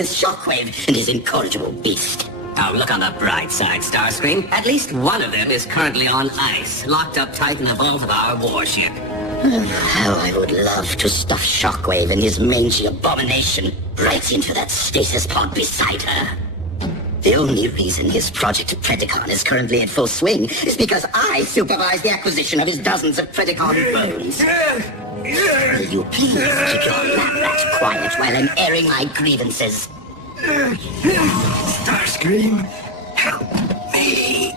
with Shockwave and his incorrigible beast. Oh, look on the bright side, Starscream. At least one of them is currently on ice, locked up tight in the vault of our warship. How I would love to stuff Shockwave and his mangy abomination right into that stasis pod beside her. The only reason his Project Predacon is currently in full swing is because I supervise the acquisition of his dozens of Predacon bones. Will you please keep your lap-rat quiet while I'm airing my grievances? Starscream, help me.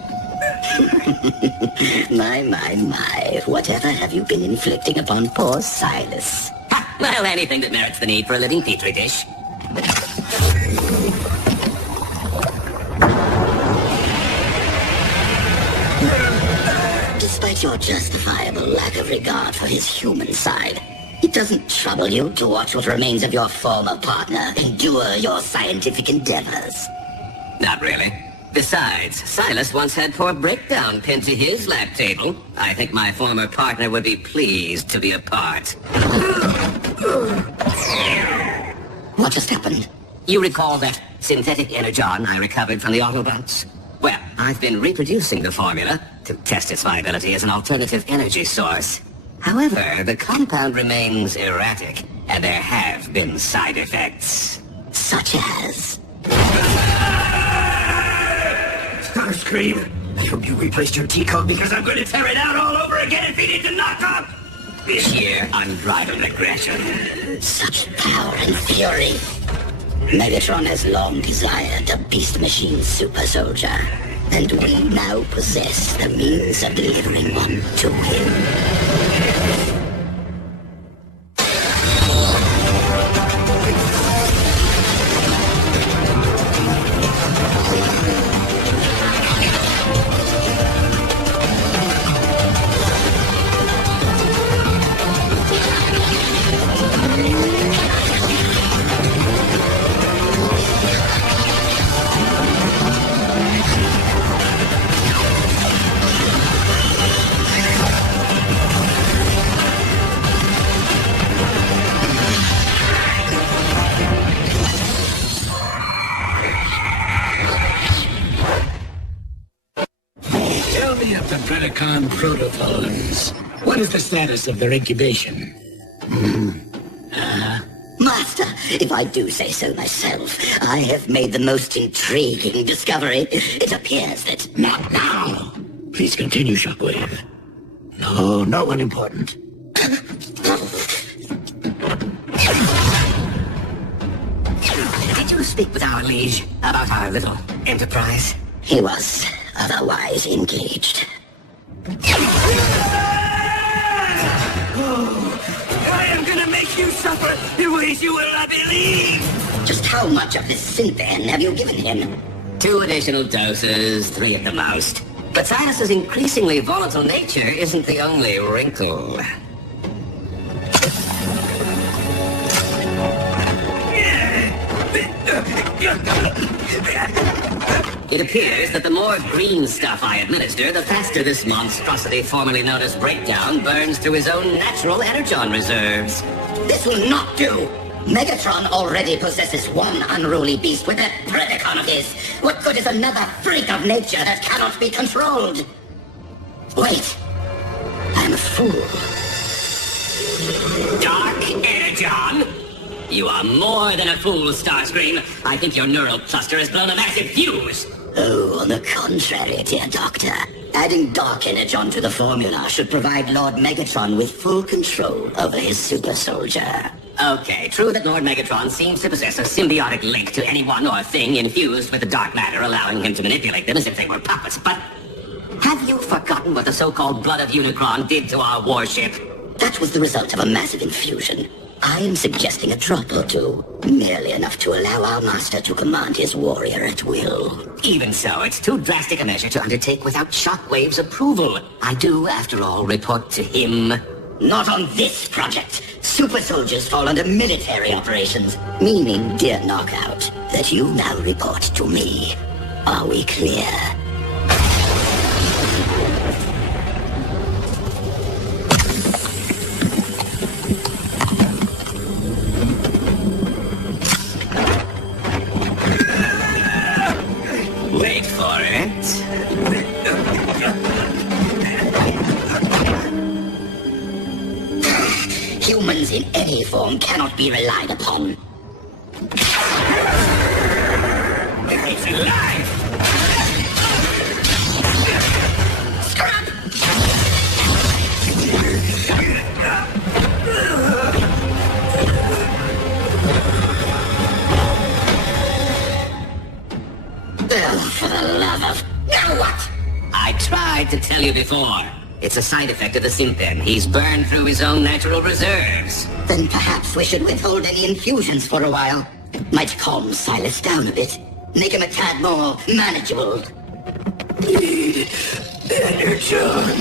My. Whatever have you been inflicting upon poor Silas? Ha! Well, anything that merits the need for a living petri dish. Despite your justifiable lack of regard for his human side, it doesn't trouble you to watch what remains of your former partner endure your scientific endeavors. Not really. Besides, Silas once had poor Breakdown pinned to his lab table. I think my former partner would be pleased to be a part. What just happened? You recall that synthetic energon I recovered from the Autobots? Well, I've been reproducing the formula to test its viability as an alternative energy source. However, the compound remains erratic, and there have been side effects. Such as? Starscream, I hope you replaced your T-code because I'm going to tear it out all over again if he needs a knock-up. This year, unbridled aggression. Such power and fury. Megatron has long desired a Beast Machine super soldier, and we now possess the means of delivering one to him. The Predacon protophones. What is the status of their incubation? Master, if I do say so myself, I have made the most intriguing discovery. It appears that... Not now! Please continue, Shockwave. No, no one important. Did you speak with our liege about our little enterprise? He was otherwise engaged. I am gonna make you suffer in ways you will not believe! Just how much of this Synthan have you given him? 2 additional doses, 3 at the most. But Silas's increasingly volatile nature isn't the only wrinkle. It appears that the more green stuff I administer, the faster this monstrosity formerly known as Breakdown burns through his own natural energon reserves. This will not do! Megatron already possesses one unruly beast with that Predacon of his. What good is another freak of nature that cannot be controlled? Wait. I'm a fool. Dark Energon? You are more than a fool, Starscream. I think your neural cluster has blown a massive fuse. Oh, on the contrary, dear Doctor. Adding Dark Energon to the formula should provide Lord Megatron with full control over his super soldier. Okay, true that Lord Megatron seems to possess a symbiotic link to anyone or thing infused with the dark matter, allowing him to manipulate them as if they were puppets, but have you forgotten what the so-called Blood of Unicron did to our warship? That was the result of a massive infusion. I am suggesting a drop or two, merely enough to allow our master to command his warrior at will. Even so, it's too drastic a measure to undertake without Shockwave's approval. I do, after all, report to him. Not on this project. Super soldiers fall under military operations, meaning, dear Knockout, that you now report to me. Are we clear? correct? Humans in any form cannot be relied upon. It's alive! Scrap! Oh, for the love of... Now what? I tried to tell you before. It's a side effect of the Synthen. He's burned through his own natural reserves. Then perhaps we should withhold any infusions for a while. Might calm Silas down a bit. Make him a tad more manageable. Energon!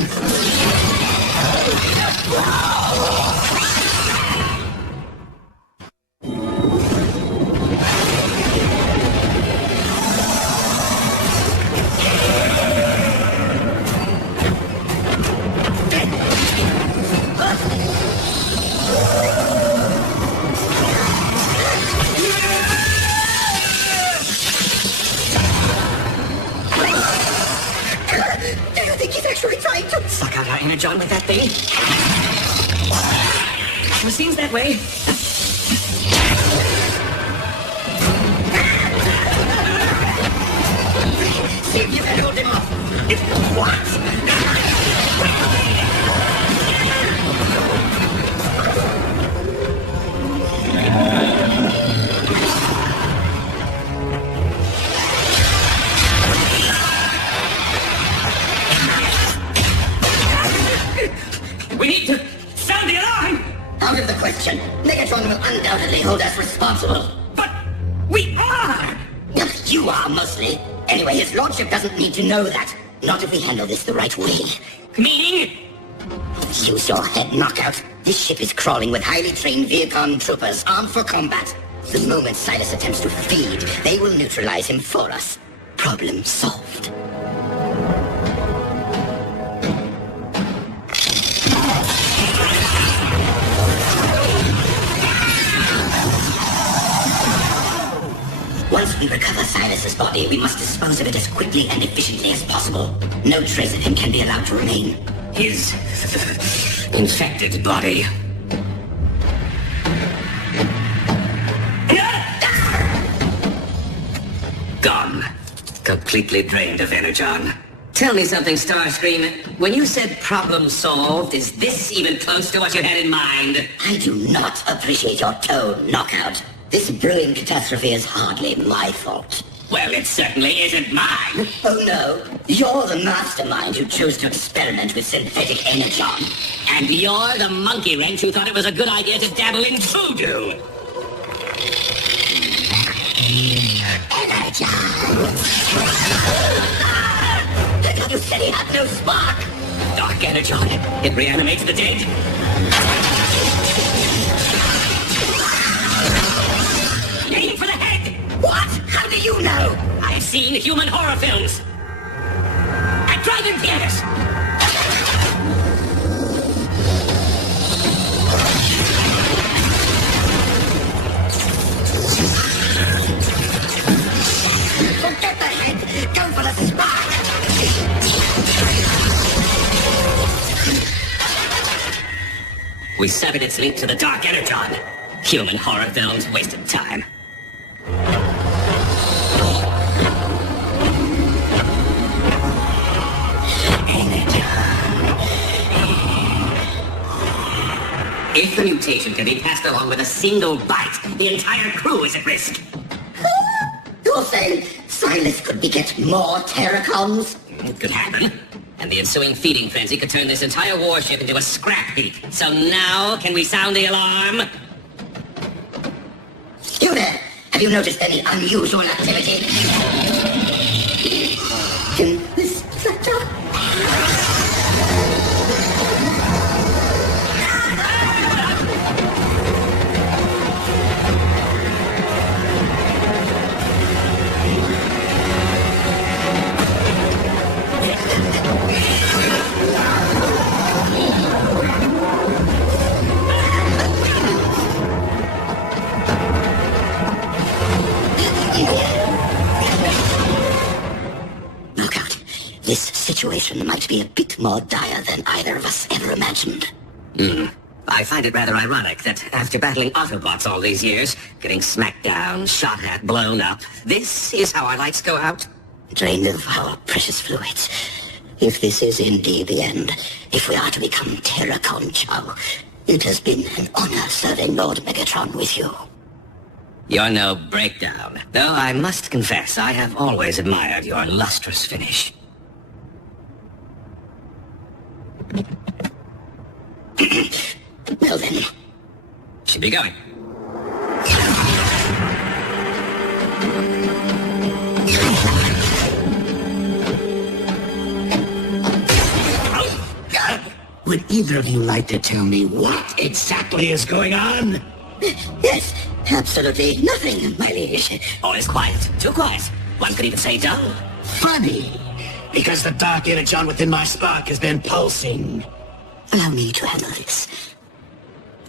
Do you think he's actually trying to... Suck out our Energon with that thing? It seems that way. See if you can hold him off. We need to sound the alarm! Out of the question. Megatron will undoubtedly hold us responsible. But we are! You are, mostly. Anyway, his lordship doesn't need to know that. Not if we handle this the right way. Meaning? Use your head, Knockout. This ship is crawling with highly trained Viacon troopers armed for combat. The moment Silas attempts to feed, they will neutralize him for us. Problem solved. Once we recover Silas's body, we must dispose of it as quickly and efficiently as possible. No trace of him can be allowed to remain. His infected body. Gone. Completely drained of Energon. Tell me something, Starscream. When you said problem solved, is this even close to what you had in mind? I do not appreciate your tone, Knockout. This brewing catastrophe is hardly my fault. Well, it certainly isn't mine. Oh no, you're the mastermind who chose to experiment with synthetic energon. And you're the monkey wrench who thought it was a good idea to dabble in voodoo. You said he had no spark. Dark Energon. It reanimates the dead. Aim for the head! What? How do you know? I've seen human horror films. At drive-in theaters. Forget the head. Go for the spark. We severed its link to the Dark Energon. Human horror films wasted time. If the mutation can be passed along with a single bite, the entire crew is at risk. You're saying Silas could beget more Terracons? It could happen. And the ensuing feeding frenzy could turn this entire warship into a scrap heap. So now, can we sound the alarm? You there? Have you noticed any unusual activity? In this sector? this situation might be a bit more dire than either of us ever imagined. I find it rather ironic that after battling Autobots all these years, getting smacked down, shot at, blown up, this is how our lights go out? Drained of our precious fluids. If this is indeed the end, if we are to become Terracon Chow, it has been an honor serving Lord Megatron with you. You're no breakdown, though I must confess I have always admired your lustrous finish. Well then. Should be going. Would either of you like to tell me what exactly is going on? Yes, absolutely nothing, my liege. All is quiet. Too quiet. One could even say dull. Funny, because the dark energon within my spark has been pulsing. Allow me to handle this.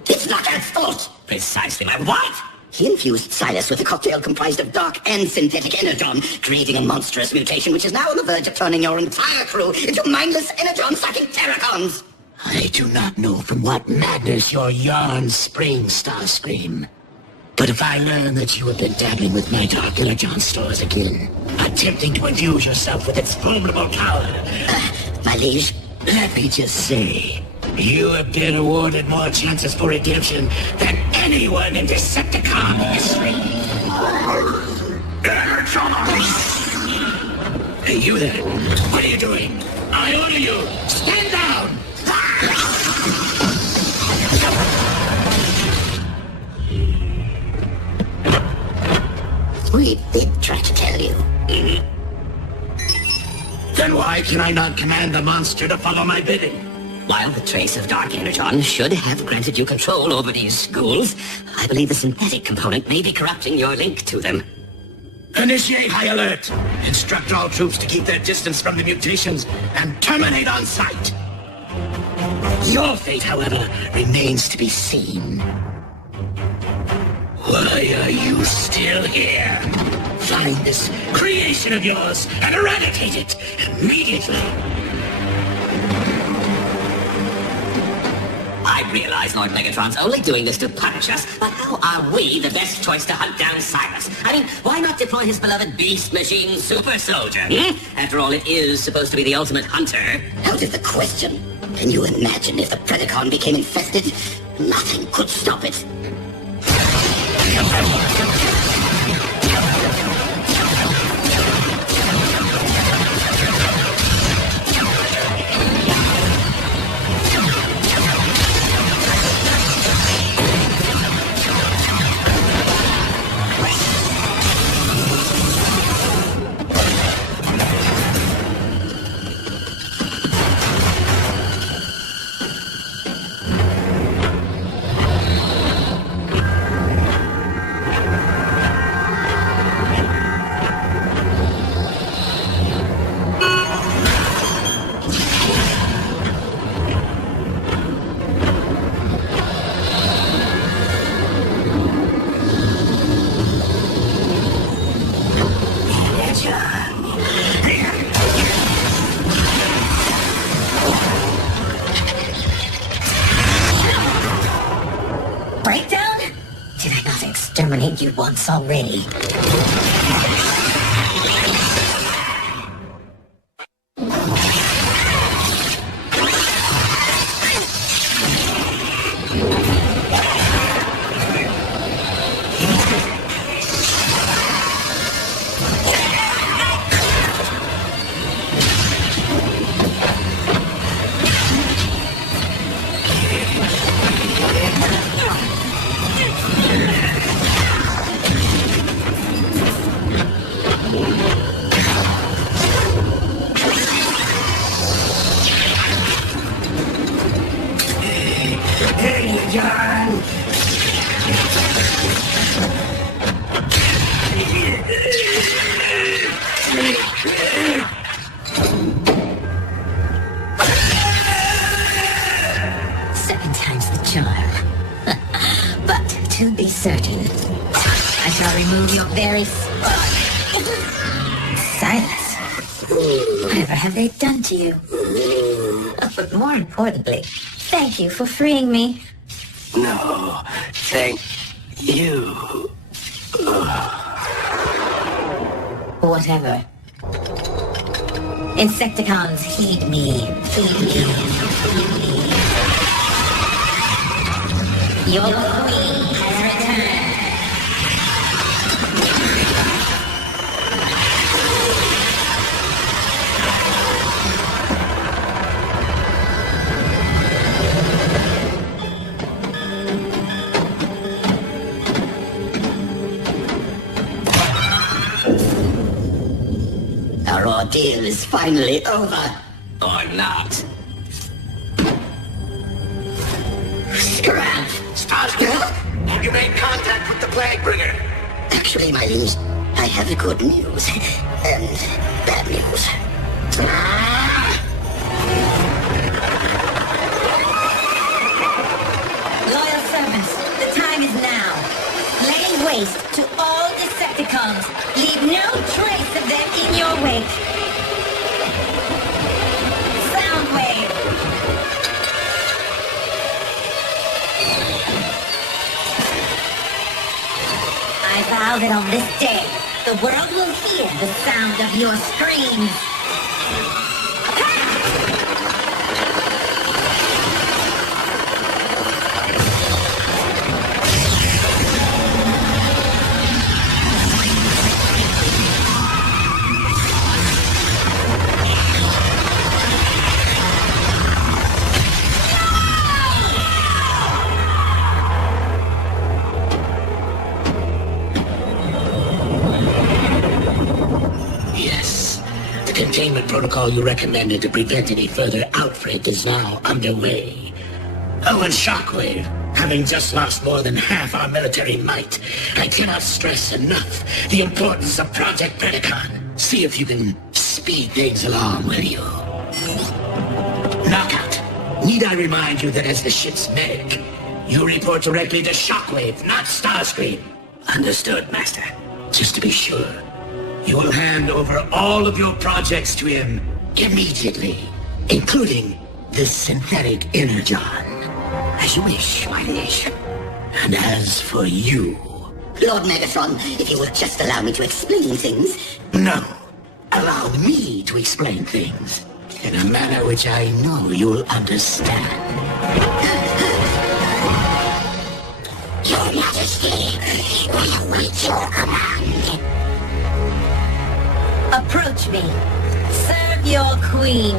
It's not Earth's fault! Precisely my what? He infused Silas with a cocktail comprised of dark and synthetic energon, creating a monstrous mutation which is now on the verge of turning your entire crew into mindless energon-sucking Terracons! I do not know from what madness your yarns spring, Starscream. But if I learn that you have been dabbling with my dark energon stores again, attempting to infuse yourself with its formidable power... My liege? Let me just say, you have been awarded more chances for redemption than anyone in Decepticon history. Hey, you there. What are you doing? I order you, stand down! We did try to tell you. Then why can I not command the monster to follow my bidding? While the trace of Dark Energon should have granted you control over these ghouls, I believe the synthetic component may be corrupting your link to them. Initiate high alert. Instruct all troops to keep their distance from the mutations and terminate on sight. Your fate, however, remains to be seen. Why are you still here? Find this creation of yours and eradicate it immediately. I realize Lord Megatron's only doing this to punish us, but how are we the best choice to hunt down Silas? I mean, why not deploy his beloved beast machine super soldier? After all, it is supposed to be the ultimate hunter. Out of the question. Can you imagine if the Predacon became infested? Nothing could stop it. Breakdown? Did I not exterminate you once already? Second time's the charm. But to be certain, I shall remove your very spot. Silas, Whatever have they done to you? Oh, but more importantly, thank you for freeing me. No, thank you. Whatever. Insecticons, heed me. Feed me. Your queen has returned. Our ordeal is finally over. Or not. Scrap! Starscream, have you made contact with the Plaguebringer? Actually, my liege, I have good news and bad news. Loyal servants, the time is now. Lay waste to all Decepticons. Leave no trace of them in your wake. Soundwave. I vow that on this day, the world will hear the sound of your screams. Yes. The containment protocol you recommended to prevent any further outbreak is now underway. Oh, and Shockwave, having just lost more than half our military might, I cannot stress enough the importance of Project Predacon. See if you can speed things along, will you? Knockout, need I remind you that as the ship's medic, you report directly to Shockwave, not Starscream? Understood, Master. Just to be sure, you will hand over all of your projects to him immediately, including the synthetic energon. As you wish, my liege. And as for you... Lord Megatron, if you would just allow me to explain things. No. Allow me to explain things in a manner which I know you'll understand. Your Majesty, we await your command. Approach me. Serve your queen.